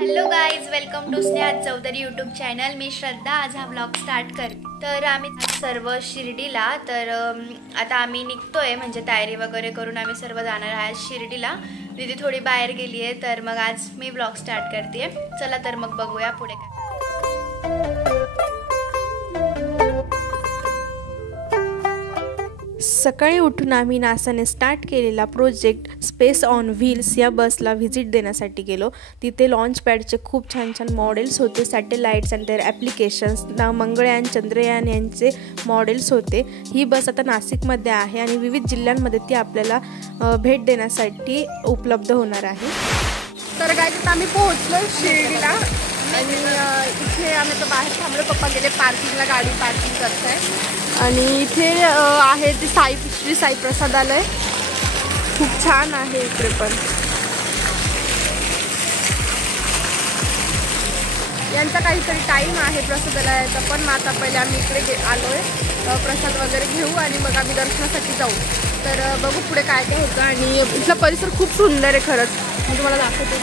Hello guys, welcome to Sneha Chaudhari YouTube channel. मी श्रद्धा। आज हा ब्लॉग स्टार्ट करते। तर आम्ही सर्व शिर्डीला, तर आता आम्ही निघतोय, म्हणजे तयारी वगैरे करून आम्ही सर्व जाणार आहे शिर्डीला। दीदी थोडी बाहेर गेली आहे, तर मग आज मी ब्लॉग स्टार्ट करते। चला तर मग बघूया पुढे काय। सकाळी उठून आम्ही नासाने स्टार्ट केलेला प्रोजेक्ट स्पेस ऑन व्हील्स या बसला व्हिजिट देण्यासाठी गेलो। तिथे लॉन्च पॅडचे खूप छान छान मॉडेल्स होते, satellites and their applications, Mangalyaan Chandrayaan यांचे मॉडेल्स होते। ही बस आता नाशिकमध्ये आहे आणि विविध जिल्ह्यांमध्ये ती आपल्याला भेट देण्यासाठी उपलब्ध होणार आहे। तर गाईज आम्ही पोहोचलो शिर्डीला आणि इथे आम्ही तर बाहेर थांबलो। पप्पा गेले पार्किंगला, गाडी पार्किंग करत आहे। आणि इथे आहे ते श्री साई प्रसादालय, खूप छान आहे इकडे पण। यांचा काहीतरी टाईम आहे प्रसादालयाचा पण, आता पहिले आम्ही इकडे आलोय प्रसाद वगैरे घेऊ आणि मग आम्ही दर्शनासाठी जाऊ। तर बघू पुढे काय काय होतं। आणि इथला परिसर खूप सुंदर आहे खरंच, मी तुम्हाला दाखवते।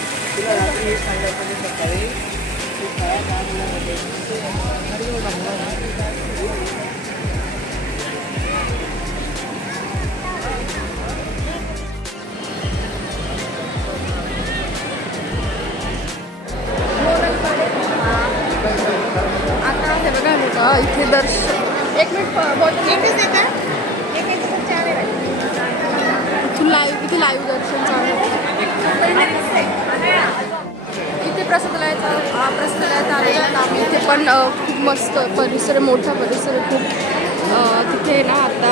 आता हे बघा इथे दर्शन, एक मिनिट इथे लाईव्ह दर्शन चालू आहे। इथे प्रसादालयात आलेला आम्ही। इथे पण खूप मस्त परिसर आहे, मोठा परिसर आहे खूप। तिथे ना आता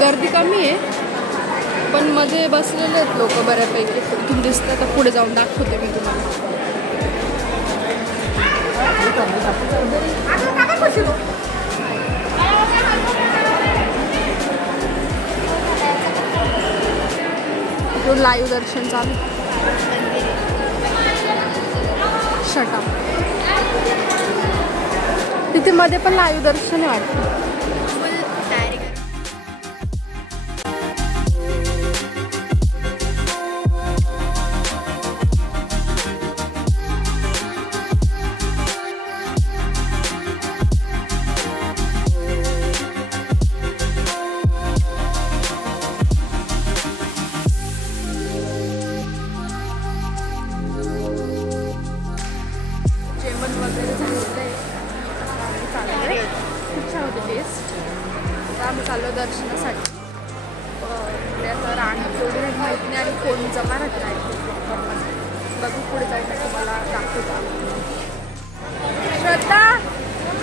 गर्दी कमी आहे, पण मध्ये बसलेले आहेत लोक बऱ्यापैकी, तुम्ही दिसतात। तर पुढे जाऊन दाखवते मी तुम्हाला। लाईव्ह दर्शन चालू, शटा तिथे मध्ये पण लाईव्ह दर्शन आहे वाटतं। आम्ही चाललो दर्शनासाठी। आता रांग एवढी माहिती नाही आणि कोण जमा राहत नाही। बघू पुढे जायला तुम्हाला दाखवतो। श्रद्धा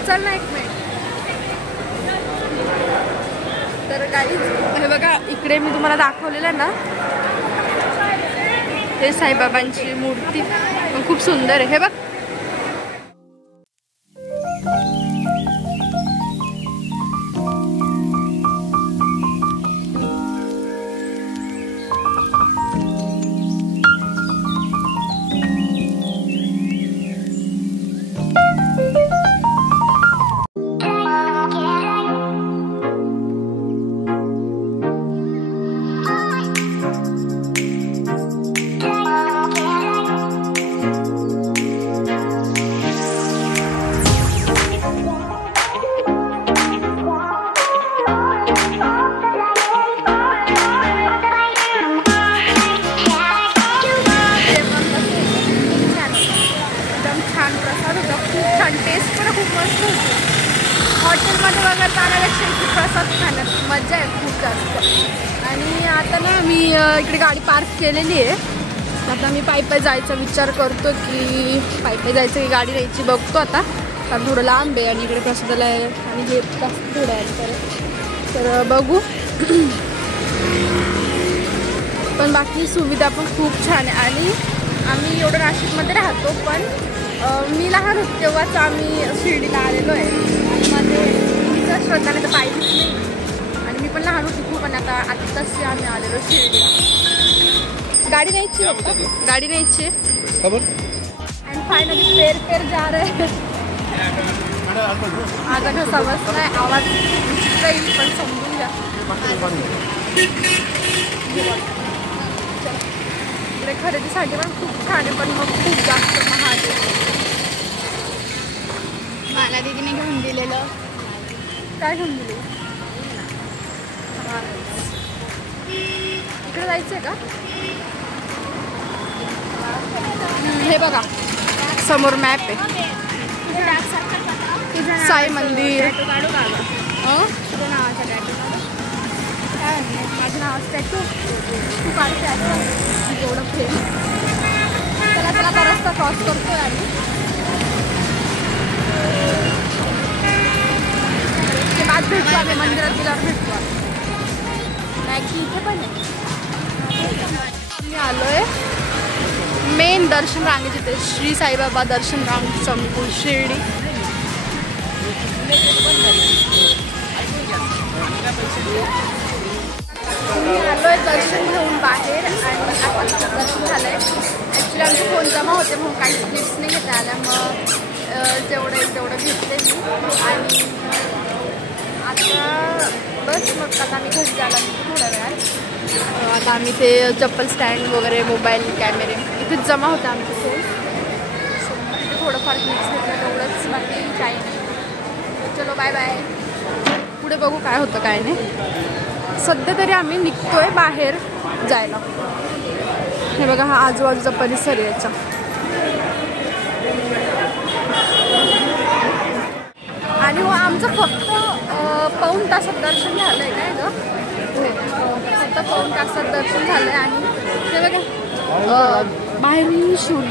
चल ना एक मिनिट। तर काही हे बघा इकडे मी तुम्हाला दाखवलेलं ना, हे साईबाबांची मूर्ती खूप सुंदर आहे। हे बघ टेस्ट पण खूप मस्त होती। हॉटेलमध्ये वगैरे जाण्यापेक्षा इथे प्रसाद खाण्यात मजा आहे खूप जास्त। आणि आता ना मी इकडे गाडी पार्क केलेली आहे। आता मी पायी जायचा विचार करतो की पायी जायचं की गाडी न्यायची, बघतो आता, कारण थोडं लांब आहे आणि इकडे प्रसादालय आणि हे जास्त थोडं आहे तर बघू। पण बाकी सुविधा पण खूप छान आहे। आणि आम्ही एवढं नाशिकमध्ये राहतो, पण मी लहान होते तेव्हाच आम्ही शिर्डीला आलेलो आहे। मध्ये तिथं श्रद्धाने तर पाहिलीच नाही आणि मी पण लहान होती खूप, आणि आता तशी आम्ही आलेलो शिर्डीला। गाडी न्यायची आहे, गाडी न्यायची आहे। आणि फायनली फेर जा रहे। माझा घसा बसलाय, आवाज येईल पण समजून घ्या। इकडे खरेदीसाठी पण खूप छान आहे, पण मग खूप जास्त महाग दिलेलं. काय घेऊन दिले? इकडे जायचंय का? हे बघा समोर मॅप आहे. साई मंदिर. तुझ्या नावाचा टॅटू काय माझ्या नावाचं टॅटू तू काढते एवढं फ्रेम. चला चला आता रस्ता क्रॉस करतोय आणि आज भेटतो आम्ही मंदिरात गेल्यावर भेटतो. मॅगी इथे पण आहे. मी आलोय मेन दर्शन रांगेत इथे श्री साईबाबा दर्शन रांग संकुल शिर्डी. मी आलोय दर्शन घेऊन बाहेर आणि आता दर्शन झालंय. ॲक्च्युली आमचे फोन जमा होते म्हणून काही क्लिप्स नाही घेता आल्या. मग जेवढं येईल तेवढं घेतले मी आणि आता बस मग आता आम्ही घरी जायला थोड्या वेळात. आता आम्ही ते चप्पल स्टँड वगैरे मोबाईल कॅमेरे इथेच जमा होते आमचे फोन. सो तिथे थोडंफार क्लिप्स घेतलं तेवढंच बाकी काही नाही. चलो बाय बाय. पुढे बघू काय होतं काय नाही. सध्या तरी आम्ही निघतोय बाहेर जायला. हे बघा हा आजूबाजूचा परिसर आहे याचा. आणि हो आमचं फक्त पाऊण तासात दर्शन झालं आहे काय गं? फक्त पाऊण तासात दर्शन झालं आहे. आणि ते बघा बाहेर शूट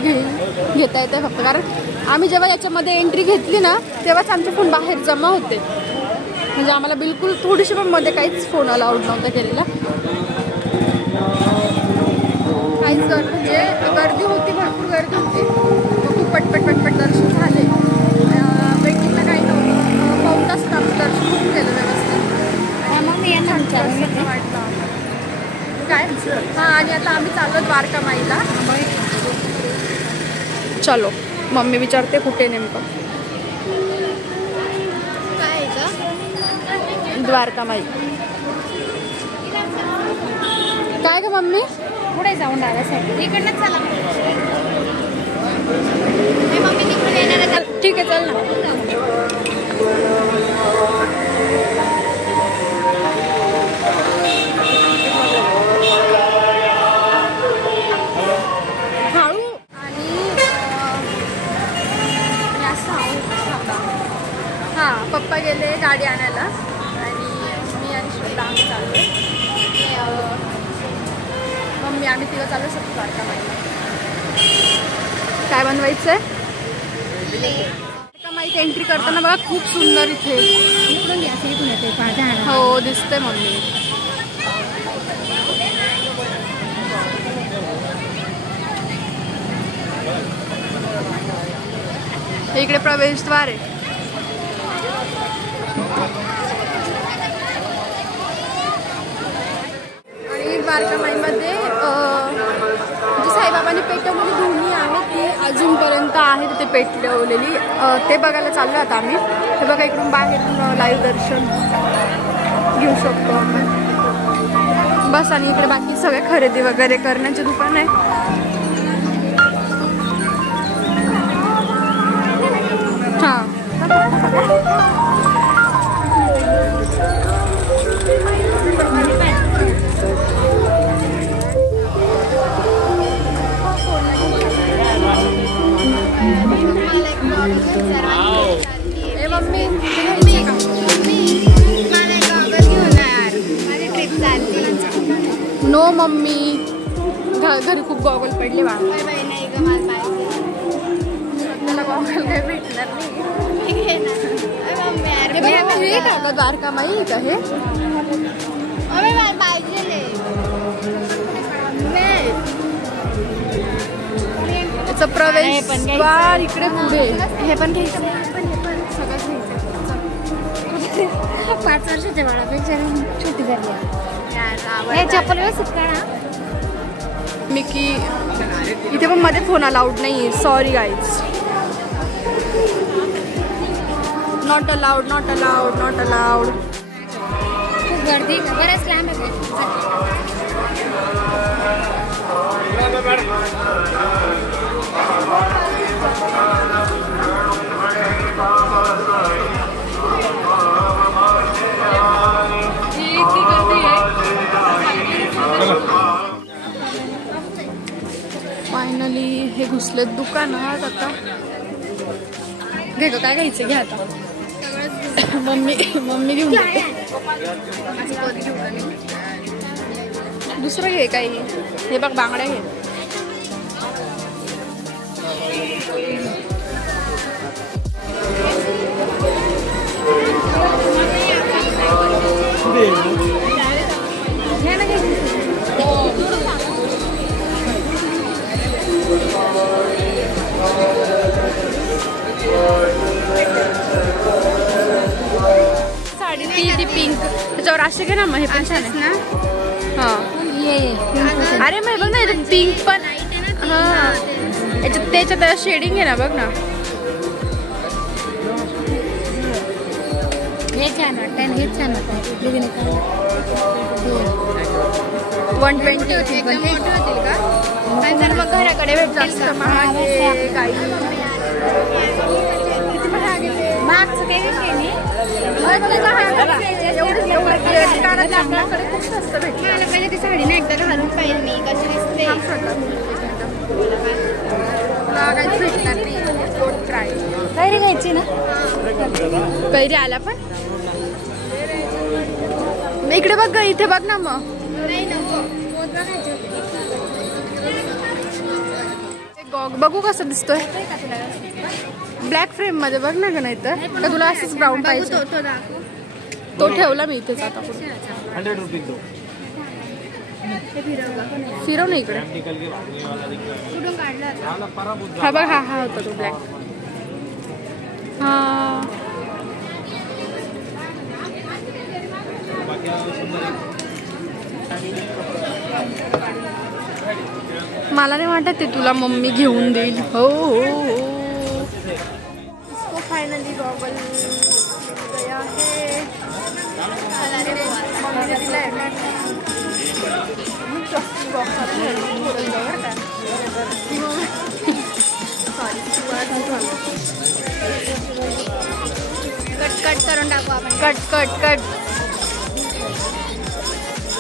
घेता येतं फक्त कारण आम्ही जेव्हा याच्यामध्ये एंट्री घेतली ना तेव्हाच आमचे फोन बाहेर जमा होते. म्हणजे आम्हाला बिलकुल थोडीशी पण मध्ये काहीच फोन अलाउड नव्हता केलेला. काहीच म्हणजे गर्दी होती भरपूर गर्दी होती. खूप पटपट दर्शन झाले. वेटिंगला काही नव्हतं. पाऊण तासात आमचं दर्शन होऊन गेलं व्यवस्थित. मग मी यांना वाटलं काय हां. आणि आता आम्ही चाललो द्वारका माईला. चलो मम्मी विचारते कुठे नेमकं काय का द्वारका माई. काय का मम्मी पुढे जाऊन राहिल्यासाठी इकडनंच चला. मम्मी तिकडे येणार आहे. ठीक आहे चल ना. हळू आणि हां पप्पा गेले गाडी आणायला आणि मी आणि श्रद्धा आम्ही चाललो. मम्मी आम्ही तिला चालू शकतो द्वारका माईला. काय बनवायचं आहे? द्वारका माईत एंट्री करताना बघा खूप सुंदर इथे. हो दिसतंय मम्मी. इकडे प्रवेशद्वार आहे. आणि द्वारका माईमध्ये जी साईबाबांनी पेटवलेली धुनी आहे ती अजूनपर्यंत आहे तिथे पेटवलेली. ते बघायला चाललो आता आम्ही. हे बघा इकडून बाहेरून लाईव्ह दर्शन घेऊ शकतो आपण. बस आणि इकडे बाकी सगळे खरेदी वगैरे करण्याचे दुकान आहे. हां मम्मी नो मम्मी घरी खूप गॉगल पडले बा. त्याला गॉगल काही भेटणार नाही. का द्वारका माई का हे याचा प्रवेशद्वार इकडे पुढे. हे पण घ्यायचं सगळं घ्यायचं. 5 वर्षाच्या बाळापेक्षा छोटी झाली. चप्पल व्यवस्थित काढा. मिकी इथे पण मध्ये फोन अलाउड नाही. Sorry guys. Not allowed not allowed not allowed. खूप गर्दी बऱ्याच लांब आहे. बसले दुकानात. आता घे ग, काय घ्यायचं घ्या आता. मम्मी घेऊन दुसरं घे काही. हे बघ बांगड्या घे. साडी ती पिंक त्याच्यावर असे घे ना. मग हे पण छान आहे ना. हा अरे मग बघ ना याच्यात पिंक पण. हा याच्यात त्याच्यात शेडिंग आहे ना. बघ ना हे छान वाटतं. हे छान वाटतं. 120 होती. का आणि जर मग घराकडे भेटतील का महाग काही किती महाग आहे. मागचं ते नाही आपल्याकडे खूप स्वस्त भेटते. मला पहिले ती साडी ना एकदा घालून पाहिजे मी कशी दिसते. काहीच भेटणार नाही. ट्राय कैरी घ्यायची ना. कैरी आला पण इकडे बघ. इथे बघ ना. मग नाही नको. गॉग बघू कसं दिसतोय. ब्लॅक फ्रेम मध्ये बघ ना. नाही तर तुला असंच ब्राऊन पाहिजे. तो ठेवला मी इथेच. आता 100 रुपीज दो. फिरव ना इकडे. कुठून काढला. हा बघ. हा होता तो ब्लॅक. हा मला नाही वाटत ते तुला मम्मी घेऊन देईल. हो हो हो. इसको फायनली गॉगल गया है. मम्मीने दिलाय ना. कट करून टाकू आपण. कट.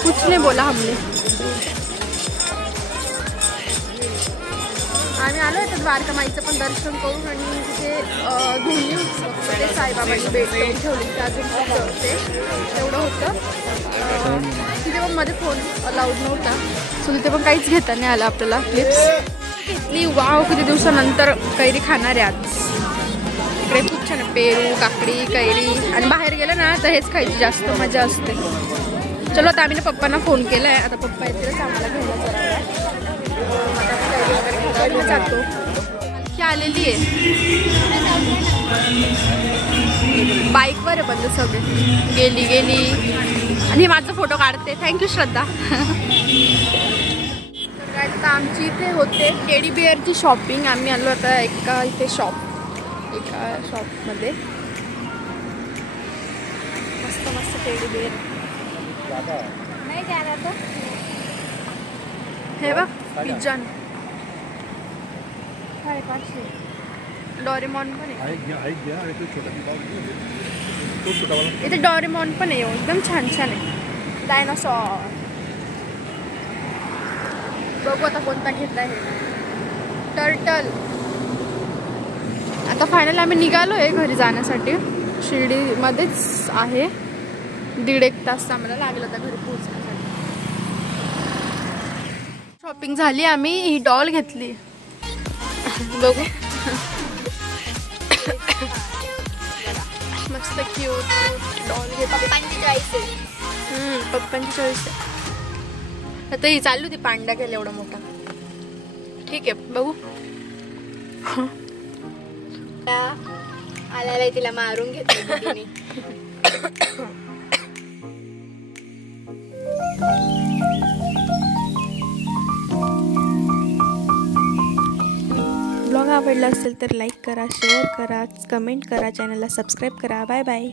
कुछ नहीं बोला हमने. आम्ही आलो होतो द्वारका माईचं पण दर्शन करून. आणि तिथे दोन्ही उत्सव ते साईबाबांनी भेट देऊन ठेवली. अजून ते तेवढं होतं. तिथे पण मध्ये फोन अलाउड नव्हता. सो तिथे पण काहीच घेता नाही आलं आपल्याला. क्लिप्स घेतली. वाव किती दिवसानंतर कैरी खाणार आहे आज. इकडे खूप छान आहे. पेरू, काकडी, कैरी. आणि बाहेर गेलं ना तर हेच खायची जास्त मजा असते. चलो आता आम्ही पप्पांना फोन केलाय. आता पप्पा येतीलच आम्हाला घ्यायला जातो. की आलेली आहे बाईकवर आहे. बंद सगळे गेली. आणि माझा फोटो काढते. थँक्यू श्रद्धा. तर आता आमची इथे होते टेडी बिअरची शॉपिंग. आम्ही आलो आता एका शॉपमध्ये. मस्त टेडी बिअर. नाही जाणार तो. हे बघ पिझ्झा. 500. डोरेमॉन पण आहे. इथे डोरेमॉन पण आहे. एकदम छान आहे. डायनासॉर. बघू आता कोणता घेतला आहे. टर्टल. आता फायनल आम्ही निघालो आहे घरी जाण्यासाठी. शिर्डीमध्येच आहे. 1.5 तास आम्हाला लागला होता घरी पोहोचण्यासाठी. शॉपिंग झाली. आम्ही ही डॉल घेतली. बघू मस्त क्यूट डॉल घेतली. पप्पांची चॉईस आहे. पप्पांची चॉईस आहे. आता ही चालली होती पांडा केला एवढा मोठा. ठीक आहे बघू. आल्याला तिला मारून घेतलं. ब्लॉग आवडला असेल तर लाईक करा, शेअर करा, कमेंट करा, चॅनलला सबस्क्राईब करा. Bye bye.